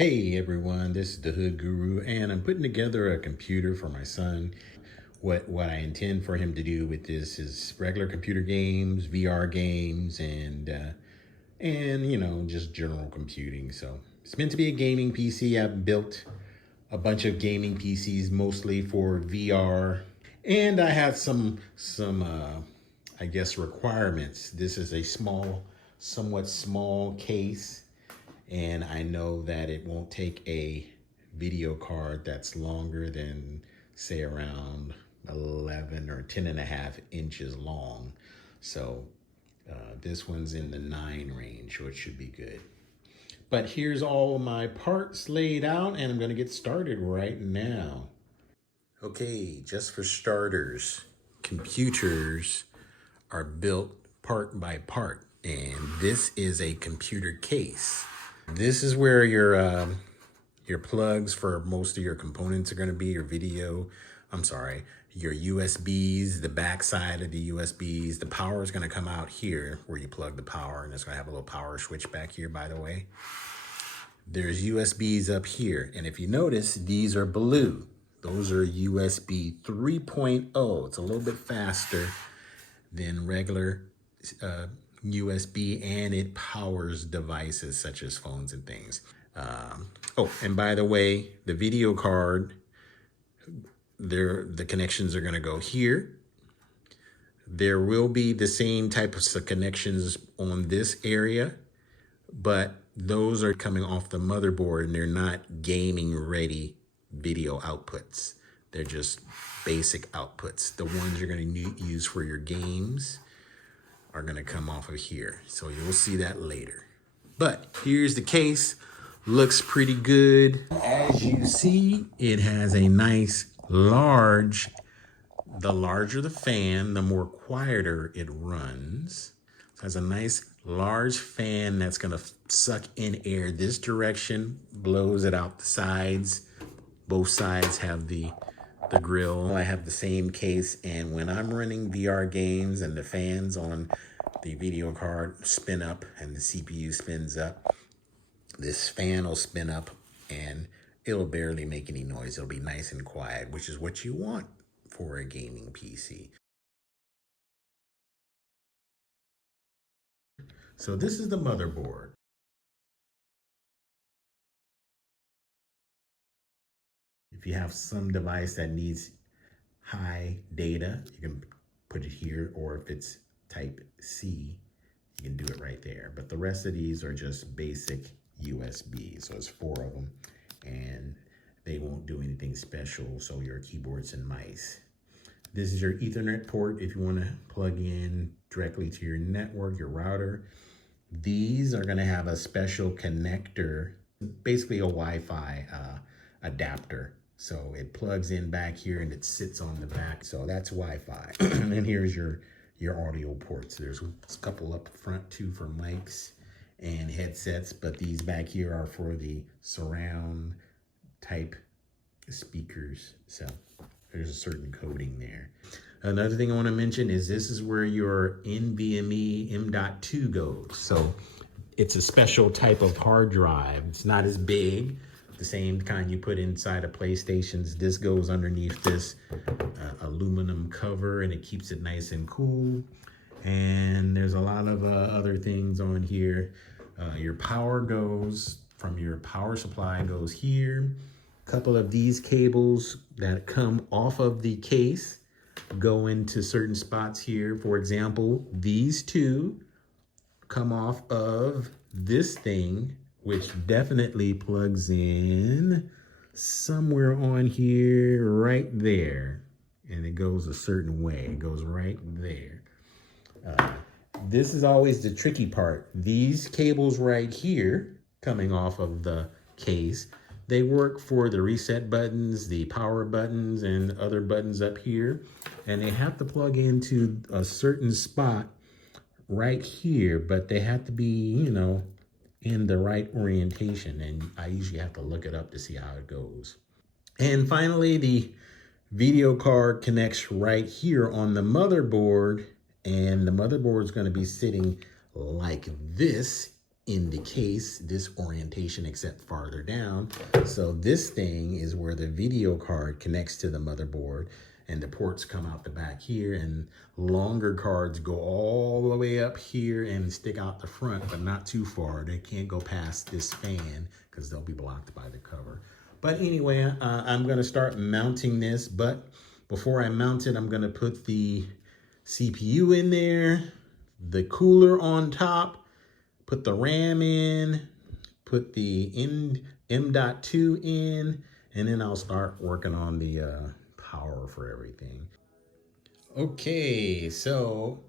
Hey everyone, this is the Hood Guru, and I'm putting together a computer for my son. What I intend for him to do with this is regular computer games, VR games, and you know, just general computing. So it's meant to be a gaming PC. I've built a bunch of gaming PCs mostly for VR, and I have some I guess requirements. This is a somewhat small case. And I know that it won't take a video card that's longer than, say, around 11 or 10.5 inches long. So this one's in the 9 range, so it should be good. But here's all my parts laid out, and I'm going to get started right now. Okay, just for starters, computers are built part by part, and this is a computer case. This is where your plugs for most of your components are going to be, your USBs, the back side of the USBs. The power is going to come out here where you plug the power, and it's going to have a little power switch back here, by the way. There's USBs up here, and if you notice, these are blue. Those are USB 3.0. It's a little bit faster than regular USB, and it powers devices such as phones and things. Oh, and by the way, the video card, the connections are going to go here. There will be the same type of connections on this area, but those are coming off the motherboard, and they're not gaming ready video outputs. They're just basic outputs. The ones you're going to use for your games are going to come off of here. So you'll see that later. But here's the case. Looks pretty good. As you see, it has a nice large, the larger the fan, the more quieter it runs. So it has a nice large fan that's going to suck in air this direction, blows it out the sides. Both sides have the grill. I have the same case, and when I'm running VR games and the fans on the video card spin up and the CPU spins up, this fan will spin up and it'll barely make any noise. It'll be nice and quiet, which is what you want for a gaming PC. So this is the motherboard. If you have some device that needs high data, you can put it here, or if it's type C, you can do it right there. But the rest of these are just basic USB. So it's 4 of them, and they won't do anything special. So your keyboards and mice. This is your Ethernet port if you want to plug in directly to your network, your router. These are going to have a special connector, basically a Wi-Fi adapter. So it plugs in back here and it sits on the back. So that's Wi-Fi. And here's your audio ports. There's a couple up front too for mics and headsets, but these back here are for the surround type speakers. So there's a certain coding there. Another thing I want to mention is this is where your NVMe M.2 goes. So it's a special type of hard drive. It's not as big. The same kind you put inside of PlayStations. This goes underneath this aluminum cover, and it keeps it nice and cool. And there's a lot of other things on here. Your power goes from your power supply goes here. A couple of these cables that come off of the case go into certain spots here. For example, these two come off of this thing, which definitely plugs in somewhere on here, right there. And it goes a certain way. It goes right there. This is always the tricky part. These cables right here, coming off of the case, they work for the reset buttons, the power buttons, and other buttons up here. And they have to plug into a certain spot right here, but they have to be, you know, in the right orientation, and I usually have to look it up to see how it goes. And finally, the video card connects right here on the motherboard, and the motherboard is going to be sitting like this in the case, this orientation except farther down. So this thing is where the video card connects to the motherboard, and the ports come out the back here, and longer cards go all the way up here and stick out the front, but not too far. They can't go past this fan because they'll be blocked by the cover. But anyway, I'm gonna start mounting this, but before I mount it, I'm gonna put the CPU in there, the cooler on top, put the RAM in, put the M.2 in, and then I'll start working on the power for everything. Okay, so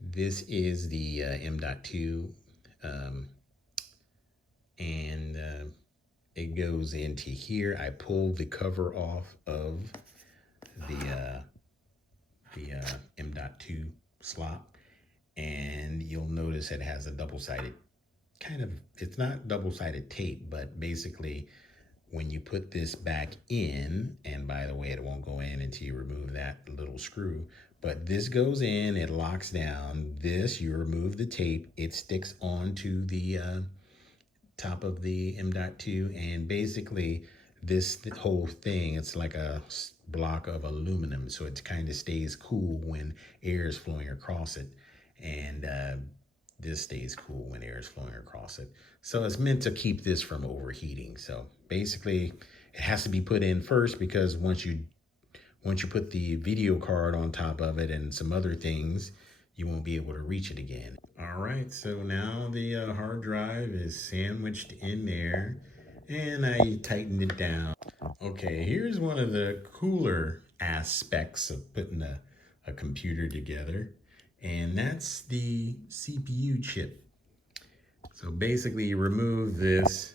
this is the M.2, and it goes into here. I pulled the cover off of the M.2 slot, and you'll notice it has a double-sided it's not double-sided tape, but basically when you put this back in, and by the way, it won't go in until you remove that little screw, but this goes in, it locks down. This, you remove the tape, it sticks onto the top of the M.2, and basically this whole thing, it's like a block of aluminum, so it kind of stays cool when air is flowing across it, and this stays cool when air is flowing across it. So it's meant to keep this from overheating. So basically it has to be put in first, because once you put the video card on top of it and some other things, you won't be able to reach it again. All right, so now the hard drive is sandwiched in there, and I tightened it down. Okay, here's one of the cooler aspects of putting a computer together, and that's the CPU chip. So basically you remove this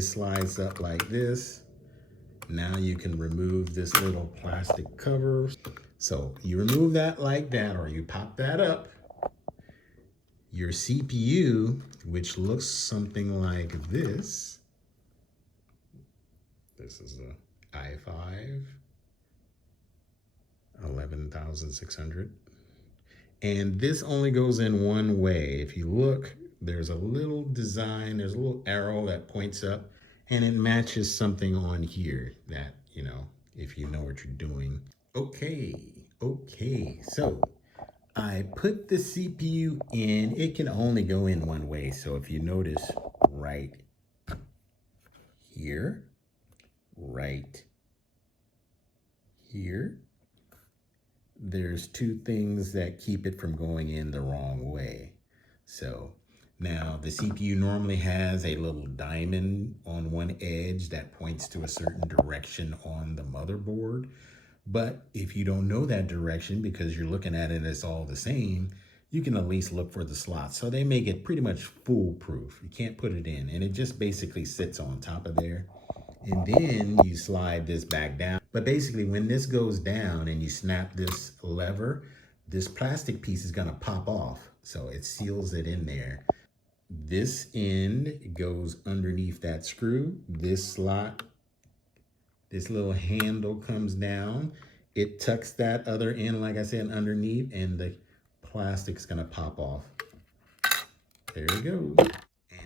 slides up like this. Now you can remove this little plastic cover. So you remove that like that, or you pop that up. Your CPU, which looks something like this. This is a i5-11600. And this only goes in one way. If you look, there's a little design, there's a little arrow that points up, and it matches something on here that, you know, if you know what you're doing. Okay, so I put the CPU in. It can only go in one way. So if you notice right here, right here, there's two things that keep it from going in the wrong way. So now the CPU normally has a little diamond on one edge that points to a certain direction on the motherboard. But if you don't know that direction, because you're looking at it as all the same, you can at least look for the slots. So they make it pretty much foolproof. You can't put it in, and it just basically sits on top of there. And then you slide this back down. But basically when this goes down and you snap this lever, this plastic piece is gonna pop off. So it seals it in there. This end goes underneath that screw. This slot, this little handle comes down. It tucks that other end, like I said, underneath, and the plastic's gonna pop off. There it goes.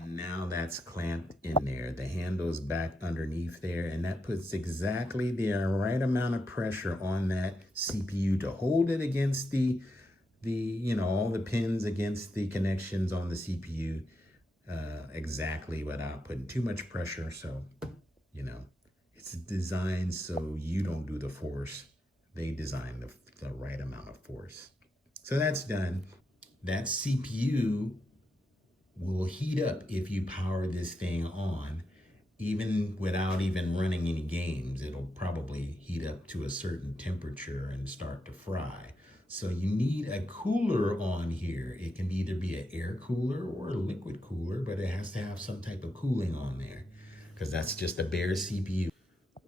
And now that's clamped in there. The handle's back underneath there, and that puts exactly the right amount of pressure on that CPU to hold it against the you know, all the pins against the connections on the CPU exactly without putting too much pressure. So, you know, it's designed so you don't do the force. They design the right amount of force. So that's done. That CPU will heat up if you power this thing on, even without even running any games. It'll probably heat up to a certain temperature and start to fry. So you need a cooler on here. It can either be an air cooler or a liquid cooler, but it has to have some type of cooling on there, because that's just a bare CPU.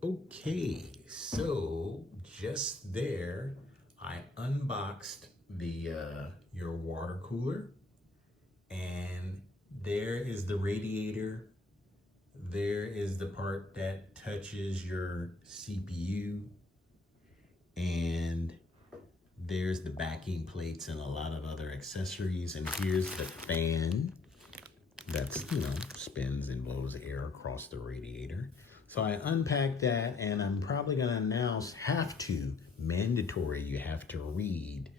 Okay, so just there, I unboxed the your water cooler, and there is the radiator. There is the part that touches your CPU, and There's the backing plates and a lot of other accessories. And here's the fan that's, you know, spins and blows air across the radiator. So I unpacked that, and I'm probably gonna now mandatory, you have to read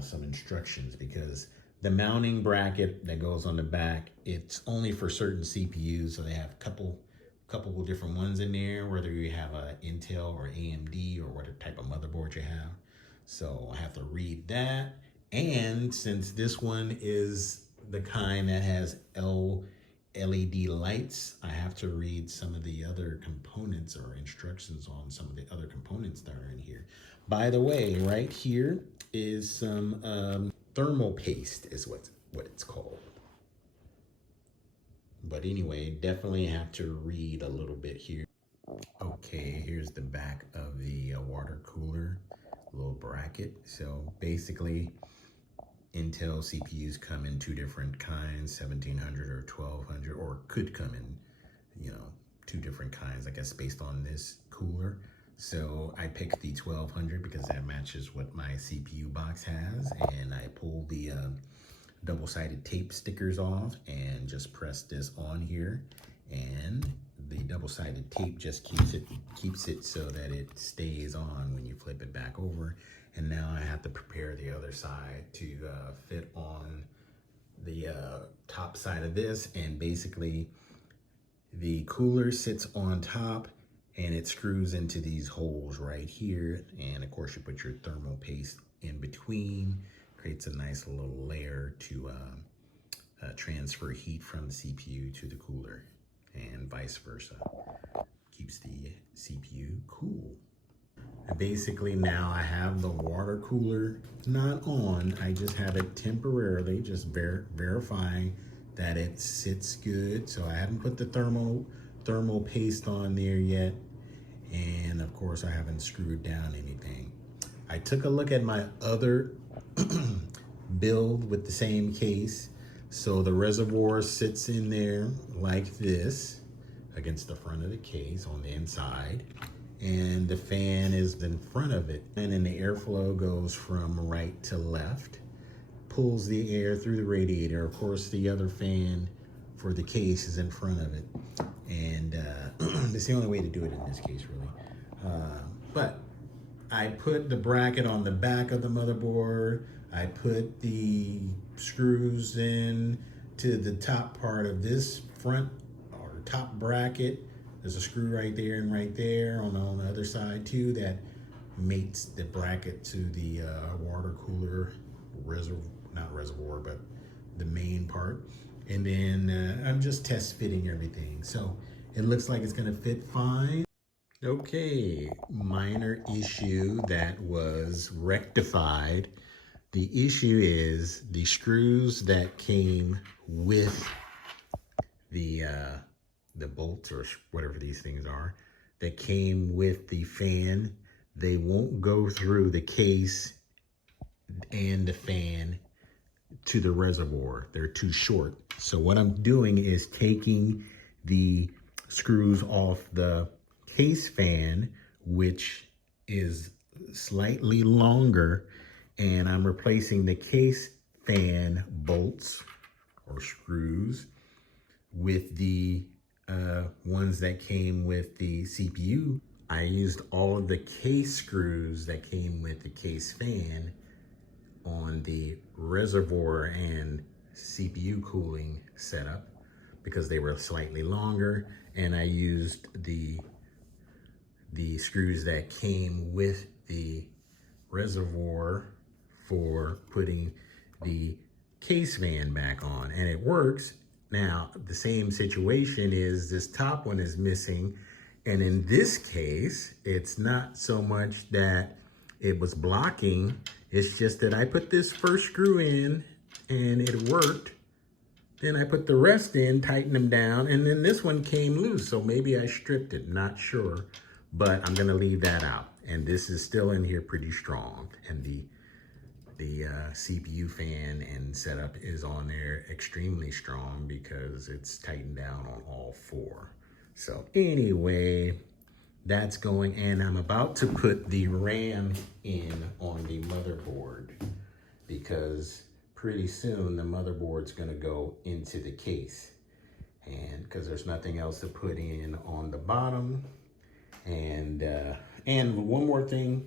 some instructions, because the mounting bracket that goes on the back, it's only for certain CPUs. So they have a couple different ones in there, whether you have a Intel or AMD or what type of motherboard you have. So I have to read that. And since this one is the kind that has LED lights, I have to read some of the other components or instructions on some of the other components that are in here. By the way, right here is some thermal paste is what it's called. But anyway, definitely have to read a little bit here. Okay, here's the back of the water cooler, little bracket. So basically, Intel CPUs come in two different kinds, 1700 or 1200, or could come in, you know, two different kinds, I guess, based on this cooler. So I picked the 1200 because that matches what my CPU box has, and I pulled the double-sided tape stickers off and just press this on here, and the double-sided tape just keeps it so that it stays on when you flip it back over. And now I have to prepare the other side to fit on the top side of this. And basically the cooler sits on top and it screws into these holes right here. And of course you put your thermal paste in between, creates a nice little layer to transfer heat from the CPU to the cooler, and vice versa. Keeps the CPU cool. And basically now I have the water cooler not on. I just have it temporarily, just verifying that it sits good. So I haven't put the thermal paste on there yet. And of course I haven't screwed down anything. I took a look at my other build with the same case. So the reservoir sits in there like this against the front of the case on the inside, and the fan is in front of it. And then the airflow goes from right to left, pulls the air through the radiator. Of course, the other fan for the case is in front of it. And it's the only way to do it in this case, really. But I put the bracket on the back of the motherboard. I put the screws in to the top part of this front or top bracket. There's a screw right there and right there on the other side too that mates the bracket to the water cooler not reservoir, but the main part. And then I'm just test fitting everything. So it looks like it's gonna fit fine. Okay, minor issue that was rectified. The issue is the screws that came with the bolts or whatever these things are that came with the fan, they won't go through the case and the fan to the reservoir. They're too short. So what I'm doing is taking the screws off the case fan, which is slightly longer, and I'm replacing the case fan bolts or screws with the ones that came with the CPU. I used all of the case screws that came with the case fan on the reservoir and CPU cooling setup because they were slightly longer, and I used the screws that came with the reservoir for putting the case fan back on, and it works. Now, the same situation is this top one is missing, and in this case, it's not so much that it was blocking, it's just that I put this first screw in and it worked. Then I put the rest in, tightened them down, and then this one came loose. So maybe I stripped it, not sure, but I'm gonna leave that out. And this is still in here pretty strong. And the CPU fan and setup is on there extremely strong because it's tightened down on all four. So anyway, that's going, and I'm about to put the RAM in on the motherboard because pretty soon the motherboard's gonna go into the case, and because there's nothing else to put in on the bottom. And one more thing,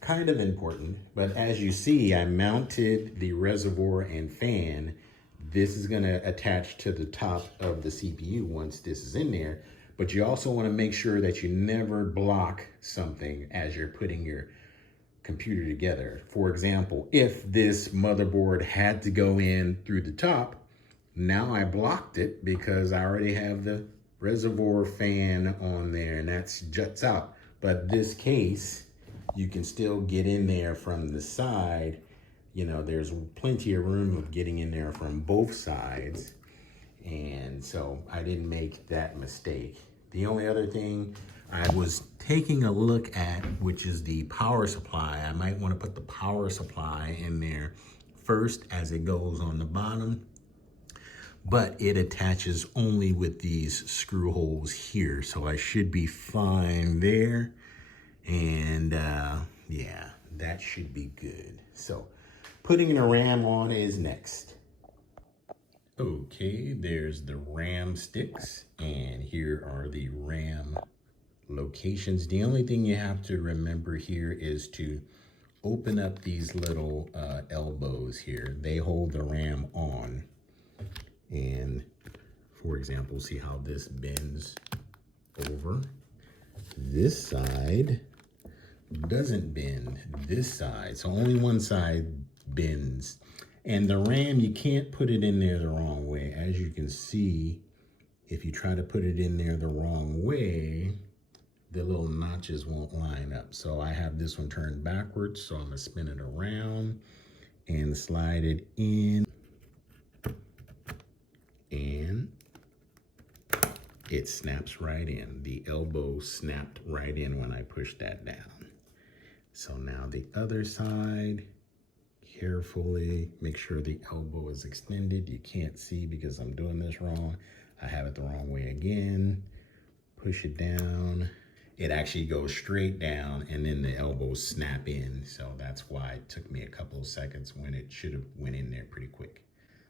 kind of important, but as you see, I mounted the reservoir and fan. This is gonna attach to the top of the CPU once this is in there, but you also wanna make sure that you never block something as you're putting your computer together. For example, if this motherboard had to go in through the top, now I blocked it because I already have the reservoir fan on there and that juts out. But this case, you can still get in there from the side. You know, there's plenty of room of getting in there from both sides. And so I didn't make that mistake. The only other thing I was taking a look at, which is the power supply. I might want to put the power supply in there first as it goes on the bottom, but it attaches only with these screw holes here. So I should be fine there. And yeah, that should be good. So putting the RAM on is next. Okay, there's the RAM sticks, and here are the RAM locations. The only thing you have to remember here is to open up these little elbows here. They hold the RAM on. And for example, see how this bends over? This side doesn't bend, this side. So only one side bends. And the RAM, you can't put it in there the wrong way. As you can see, if you try to put it in there the wrong way, the little notches won't line up. So I have this one turned backwards, so I'm gonna spin it around and slide it in. And it snaps right in. The elbow snapped right in when I pushed that down. So now the other side, carefully make sure the elbow is extended. You can't see because I'm doing this wrong. I have it the wrong way again. Push it down. It actually goes straight down and then the elbows snap in. So that's why it took me a couple of seconds when it should have went in there pretty quick.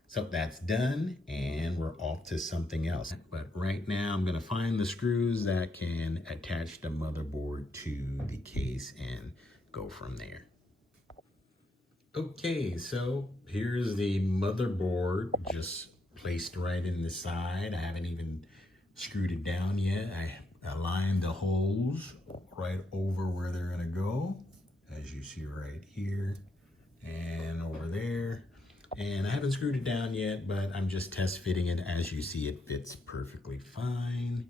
So that's done and we're off to something else. But right now I'm gonna find the screws that can attach the motherboard to the case and go from there. Okay, so here's the motherboard just placed right in the side. I haven't even screwed it down yet. I aligned the holes right over where they're gonna go, as you see right here and over there. And I haven't screwed it down yet, but I'm just test fitting it. As you see, it fits perfectly fine.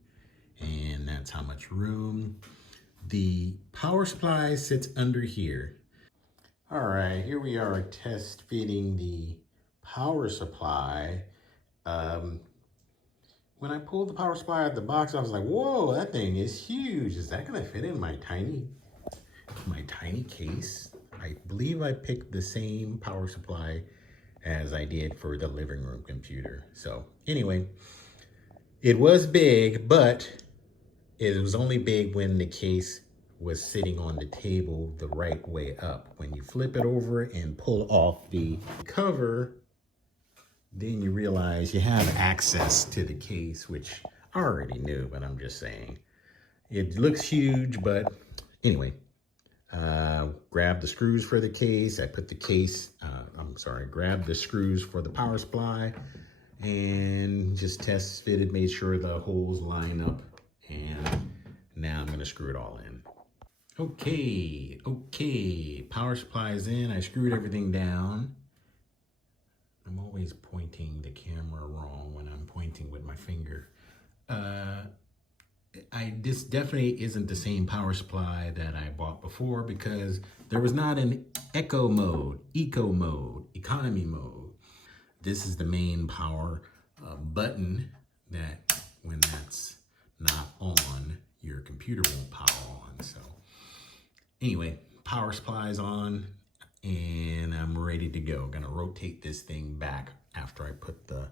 And that's how much room. The power supply sits under here. All right, here we are test fitting the power supply. When I pulled the power supply out of the box, I was like, whoa, that thing is huge. Is that gonna fit in my tiny case? I believe I picked the same power supply as I did for the living room computer. So anyway, it was big, but it was only big when the case was sitting on the table the right way up. When you flip it over and pull off the cover, then you realize you have access to the case, which I already knew, but I'm just saying. It looks huge, but anyway, grab the screws for the case. I put the case, grab the screws for the power supply and just test fitted, made sure the holes line up. And now I'm gonna screw it all in. Okay, power supply is in. I screwed everything down. I'm always pointing the camera wrong when I'm pointing with my finger. This definitely isn't the same power supply that I bought before because there was not an eco mode, economy mode. This is the main power button that when that's not on, your computer won't power on. So anyway, power supply is on and I'm ready to go. Gonna rotate this thing back after I put the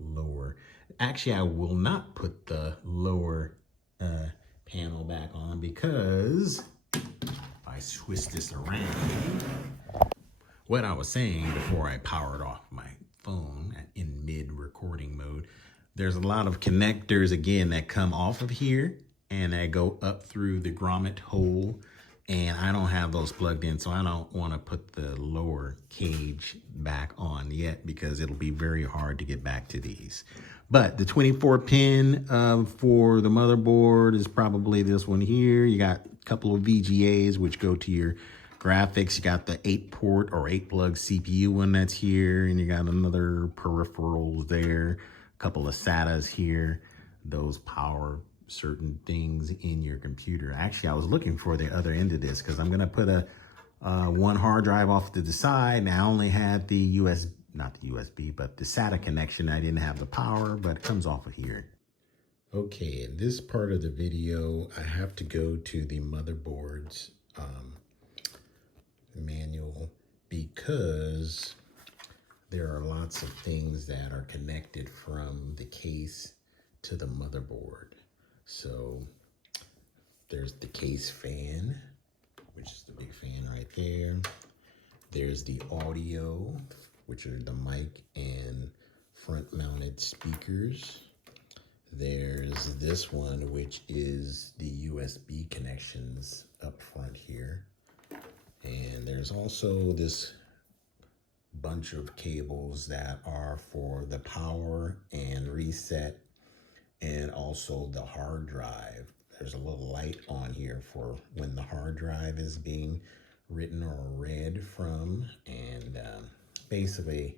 lower. Actually, I will not put the lower panel back on, because if I twist this around, what I was saying before I powered off my phone in mid recording mode, there's a lot of connectors again that come off of here and that go up through the grommet hole, and I don't have those plugged in, so I don't want to put the lower cage back on yet because it'll be very hard to get back to these. But the 24 pin for the motherboard is probably this one here. You got a couple of VGAs which go to your graphics. You got the 8-port or 8-plug CPU one that's here, and you got another peripherals there, a couple of SATAs here. Those power certain things in your computer. Actually, I was looking for the other end of this because I'm gonna put a one hard drive off to the side. And I only had the not the USB, but the SATA connection. I didn't have the power, but it comes off of here. Okay, in this part of the video, I have to go to the motherboard's manual because there are lots of things that are connected from the case to the motherboard. So there's the case fan, which is the big fan right there. There's the audio, which are the mic and front mounted speakers. There's this one, which is the USB connections up front here. And there's also this bunch of cables that are for the power and reset, and also the hard drive. There's a little light on here for when the hard drive is being written or read from, and basically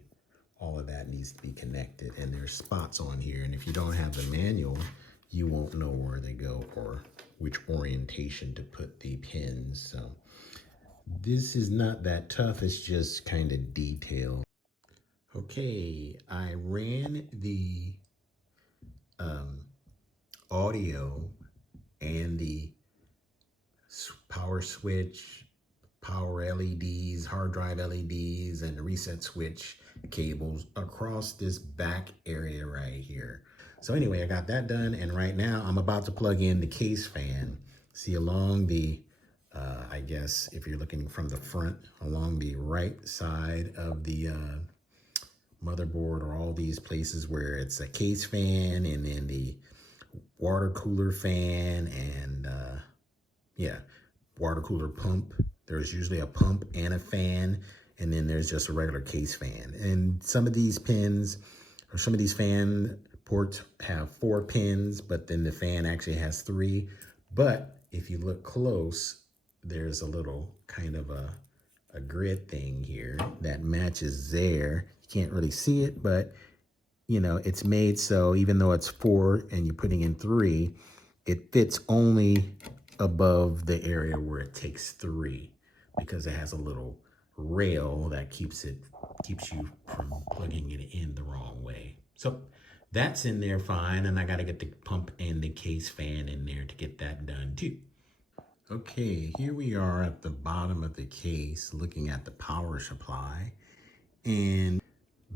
all of that needs to be connected, and there's spots on here, and if you don't have the manual, you won't know where they go or which orientation to put the pins. So this is not that tough, it's just kind of detailed. Okay, I ran the audio and the power switch, power LEDs, hard drive LEDs, and the reset switch cables across this back area right here. So anyway, I got that done, and right now I'm about to plug in the case fan. See, along the I guess if you're looking from the front, along the right side of the motherboard are all these places where it's a case fan, and then the water cooler fan, and water cooler pump. There's usually a pump and a fan, and then there's just a regular case fan. And some of these pins, or some of these fan ports have 4 pins, but then the fan actually has 3. But if you look close, there's a little kind of a grid thing here that matches there. You can't really see it, but you know, it's made so even though it's 4 and you're putting in 3, it fits only above the area where it takes 3, because it has a little rail that keeps you from plugging it in the wrong way. So that's in there fine, and I got to get the pump and the case fan in there to get that done too. Okay, here we are at the bottom of the case looking at the power supply, and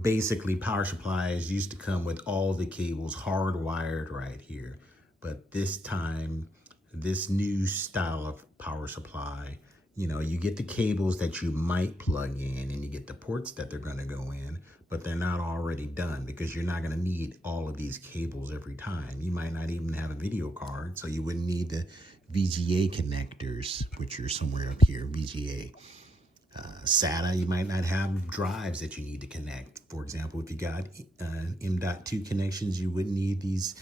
basically power supplies used to come with all the cables hardwired right here, but this time, this new style of power supply, you know, you get the cables that you might plug in, and you get the ports that they're going to go in, but they're not already done, because you're not going to need all of these cables every time. You might not even have a video card, so you wouldn't need the VGA connectors, which are somewhere up here, VGA. SATA, you might not have drives that you need to connect. For example, if you got M.2 connections, you wouldn't need these,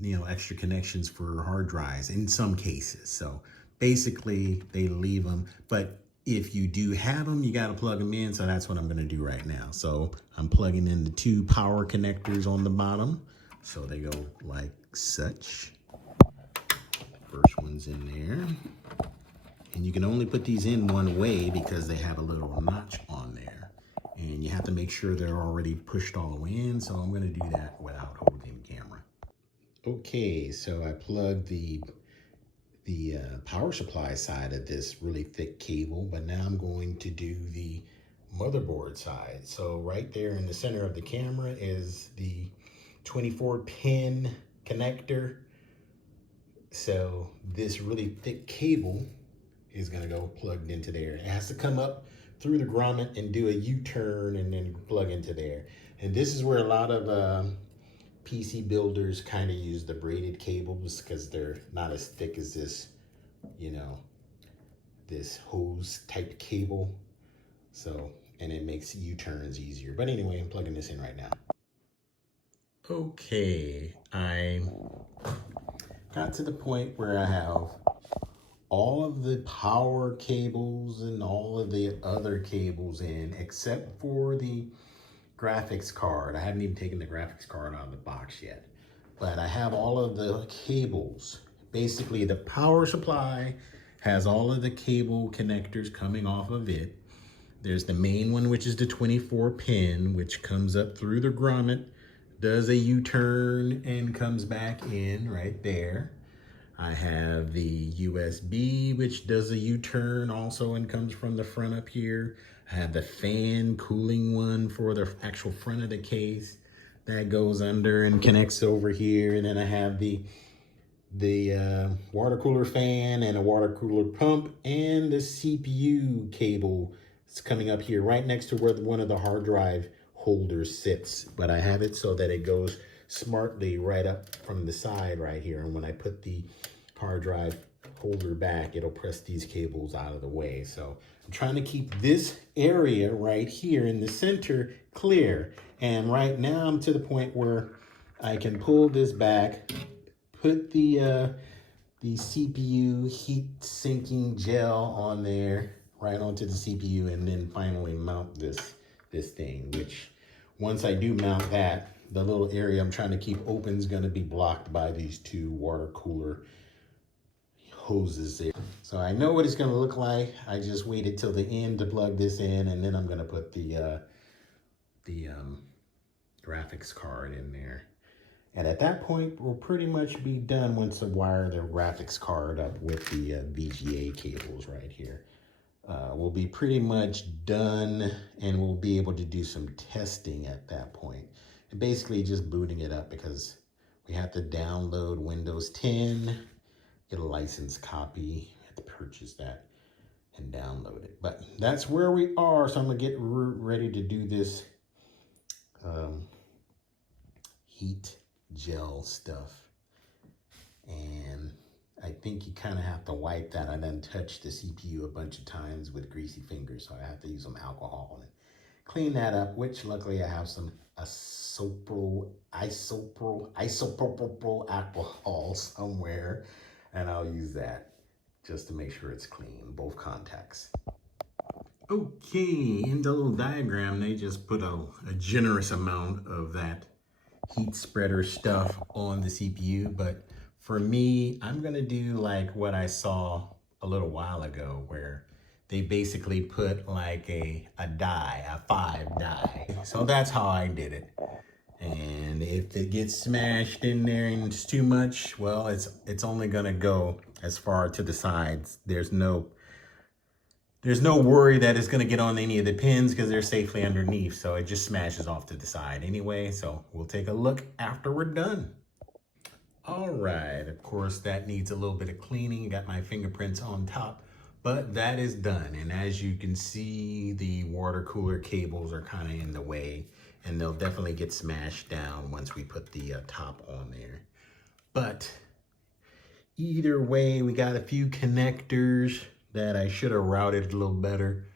you know, extra connections for hard drives in some cases. So basically they leave them, but if you do have them, you got to plug them in. So that's what I'm going to do right now. So I'm plugging in the 2 power connectors on the bottom. So they go like such. First one's in there. And you can only put these in one way because they have a little notch on there. And you have to make sure they're already pushed all the way in. So I'm going to do that without holding the camera. Okay, so I plugged the power supply side of this really thick cable, but now I'm going to do the motherboard side. So right there in the center of the camera is the 24 pin connector So this really thick cable is gonna go plugged into there. It has to come up through the grommet and do a U-turn and then plug into there. And this is where a lot of PC builders kind of use the braided cables because they're not as thick as this, you know, this hose type cable. So, and it makes U-turns easier. But anyway, I'm plugging this in right now. Okay, I got to the point where I have all of the power cables and all of the other cables in, except for the graphics card. I haven't even taken the graphics card out of the box yet, but I have all of the cables. Basically, the power supply has all of the cable connectors coming off of it. There's the main one, which is the 24 pin, which comes up through the grommet, does a U-turn and comes back in right there. I have the USB, which does a U-turn also and comes from the front up here. I have the fan cooling one for the actual front of the case that goes under and connects over here. And then I have the water cooler fan and a water cooler pump and the CPU cable. It's coming up here right next to where one of the hard drive holders sits. But I have it so that it goes smartly right up from the side right here. And when I put the hard drive holder back, it'll press these cables out of the way. So I'm trying to keep this area right here in the center clear. And right now I'm to the point where I can pull this back, put the CPU heat sinking gel on there, right onto the CPU, and then finally mount this thing, which once I do mount that, the little area I'm trying to keep open is going to be blocked by these two water cooler hoses there. So I know what it's going to look like. I just waited till the end to plug this in, and then I'm going to put the graphics card in there. And at that point, we'll pretty much be done once I wire the graphics card up with the VGA cables right here. We'll be pretty much done, and we'll be able to do some testing at that point. And basically just booting it up because we have to download Windows 10, get a license copy, have to purchase that and download it. But that's where we are. So I'm gonna get ready to do this heat gel stuff. And I think you kind of have to wipe that. I done touched the CPU a bunch of times with greasy fingers, so I have to use some alcohol and clean that up, which luckily I have some isopropyl alcohol somewhere, and I'll use that just to make sure it's clean, both contacts. Okay, in the little diagram, they just put a generous amount of that heat spreader stuff on the CPU, but for me, I'm gonna do like what I saw a little while ago, where they basically put like a die, a 5 die. So that's how I did it. And if it gets smashed in there and it's too much, well, it's only gonna go as far to the sides. There's no worry that it's gonna get on any of the pins because they're safely underneath. So it just smashes off to the side anyway. So we'll take a look after we're done. All right, of course, that needs a little bit of cleaning. Got my fingerprints on top, but that is done. And as you can see, the water cooler cables are kind of in the way, and they'll definitely get smashed down once we put the top on there. But either way, we got a few connectors that I should have routed a little better,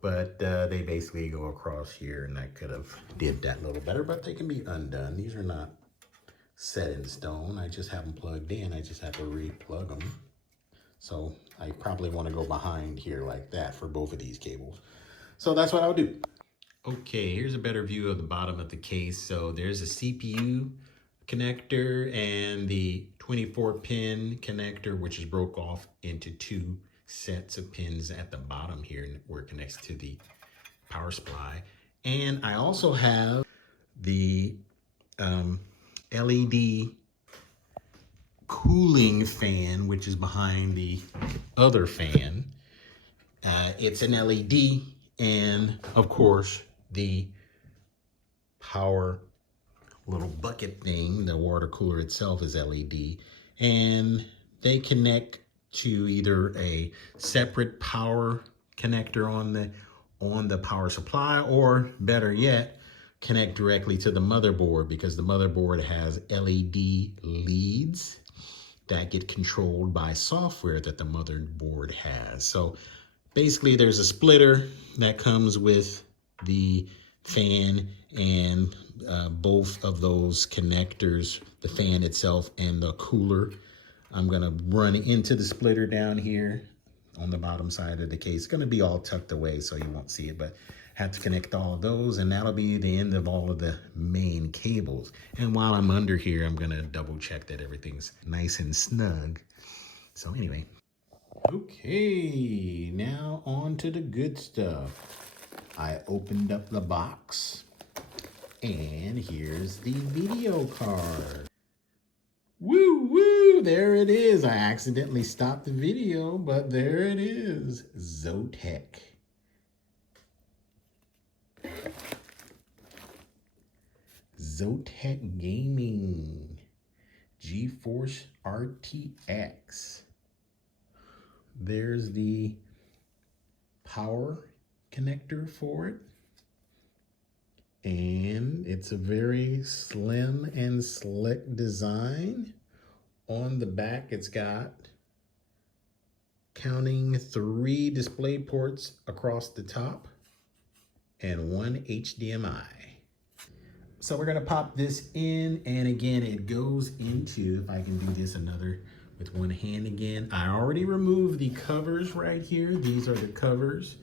but they basically go across here, and I could have did that a little better, but they can be undone. These are not set in stone. I just have them plugged in. I just have to re-plug them. So I probably want to go behind here like that for both of these cables. So that's what I'll do. Okay, here's a better view of the bottom of the case. So there's a CPU connector and the 24 pin connector, which is broke off into two sets of pins at the bottom here where it connects to the power supply. And I also have the LED cooling fan, which is behind the other fan. It's an LED, and of course the power little bucket thing, the water cooler itself is LED, and they connect to either a separate power connector on the power supply, or better yet, connect directly to the motherboard, because the motherboard has LED leads that get controlled by software that the motherboard has. So basically there's a splitter that comes with the fan, and both of those connectors, the fan itself and the cooler, I'm gonna run into the splitter down here on the bottom side of the case. It's gonna be all tucked away so you won't see it, but have to connect all of those, and that'll be the end of all of the main cables. And while I'm under here, I'm gonna double check that everything's nice and snug. So anyway. Okay, now on to the good stuff. I opened up the box, and here's the video card. Woo, woo, there it is. I accidentally stopped the video, but there it is. Zotac. Zotac Gaming. GeForce RTX. There's the power connector for it. And it's a very slim and slick design. On the back, it's got, counting, 3 display ports across the top and 1 HDMI. So we're gonna pop this in, and again, it goes into, if I can do this with one hand again, I already removed the covers right here. These are the covers.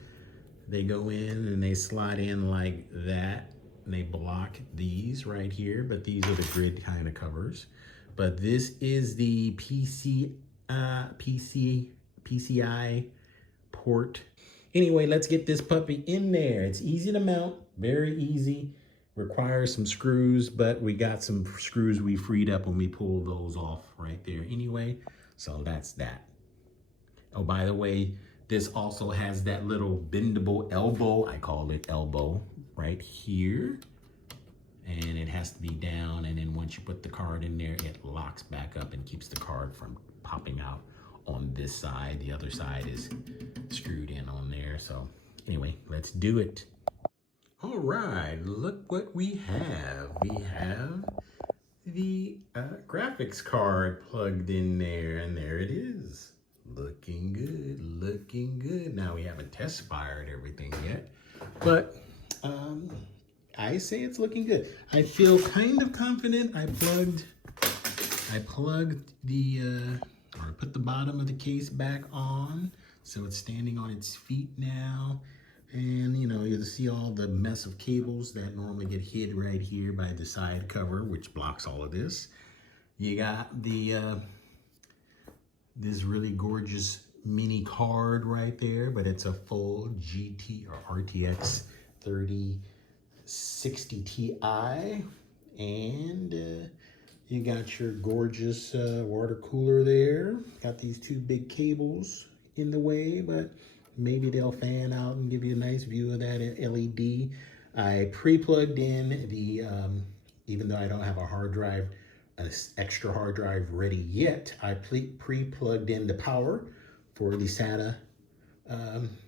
They go in and they slide in like that. And they block these right here, but these are the grid kind of covers. But this is the PCI port. Anyway, let's get this puppy in there. It's easy to mount, very easy. Requires some screws, but we got some screws we freed up when we pulled those off right there anyway. So that's that. Oh, by the way, this also has that little bendable elbow. I call it elbow right here. And it has to be down. And then once you put the card in there, it locks back up and keeps the card from popping out on this side. The other side is screwed in on there. So anyway, let's do it. All right, look what we have. We have the graphics card plugged in there, and there it is. Looking good, looking good. Now we haven't test fired everything yet, but I say it's looking good. I feel kind of confident. I plugged or put the bottom of the case back on, so it's standing on its feet now. And you know, you'll see all the mess of cables that normally get hid right here by the side cover, which blocks all of this. You got the this really gorgeous mini card right there, but it's a full GT or RTX 3060 Ti. And you got your gorgeous water cooler there. Got these 2 big cables in the way, but maybe they'll fan out and give you a nice view of that LED. I pre-plugged in the, even though I don't have a hard drive, an extra hard drive ready yet, I pre-plugged in the power for the SATA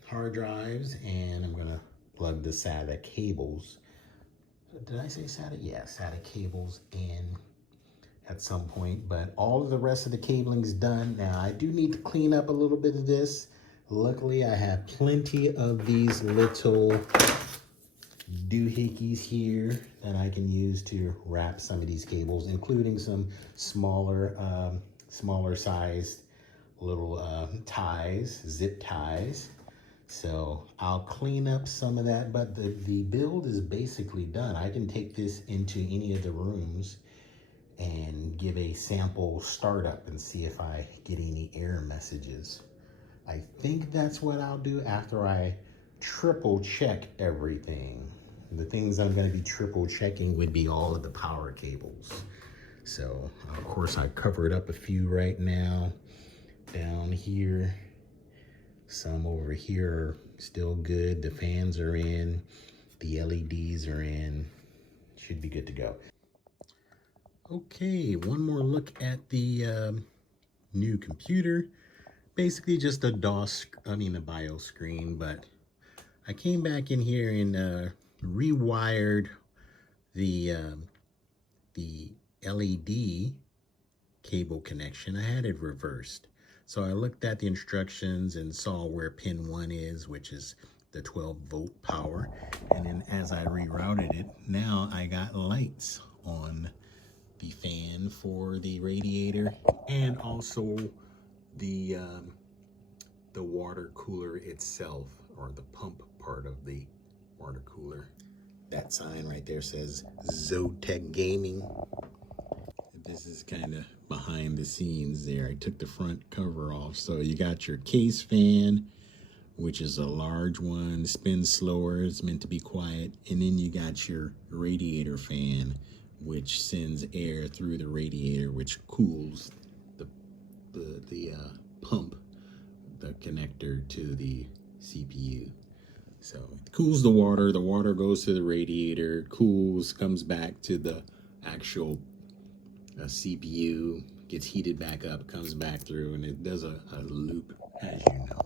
hard drives, and I'm gonna plug the SATA cables. Did I say SATA? Yeah, SATA cables in at some point, but all of the rest of the cabling's done. Now I do need to clean up a little bit of this. Luckily, I have plenty of these little doohickeys here that I can use to wrap some of these cables, including some smaller sized little ties, zip ties. So I'll clean up some of that, but the build is basically done. I can take this into any of the rooms and give a sample startup and see if I get any error messages. I think that's what I'll do after I triple check everything. The things I'm going to be triple checking would be all of the power cables. So, of course, I covered up a few right now down here. Some over here are still good. The fans are in. The LEDs are in. Should be good to go. Okay, one more look at the new computer. Basically just a DOS, a BIOS screen, but I came back in here and rewired the LED cable connection. I had it reversed. So I looked at the instructions and saw where pin 1 is, which is the 12-volt power. And then as I rerouted it, now I got lights on the fan for the radiator and also the water cooler itself, or the pump part of the water cooler. That sign right there says Zotac Gaming. This is kind of behind the scenes there. I took the front cover off. So you got your case fan, which is a large one, spins slower, it's meant to be quiet. And then you got your radiator fan, which sends air through the radiator, which cools the pump, the connector to the CPU. So it cools the water goes to the radiator, cools, comes back to the actual CPU, gets heated back up, comes back through, and it does a loop, as you know.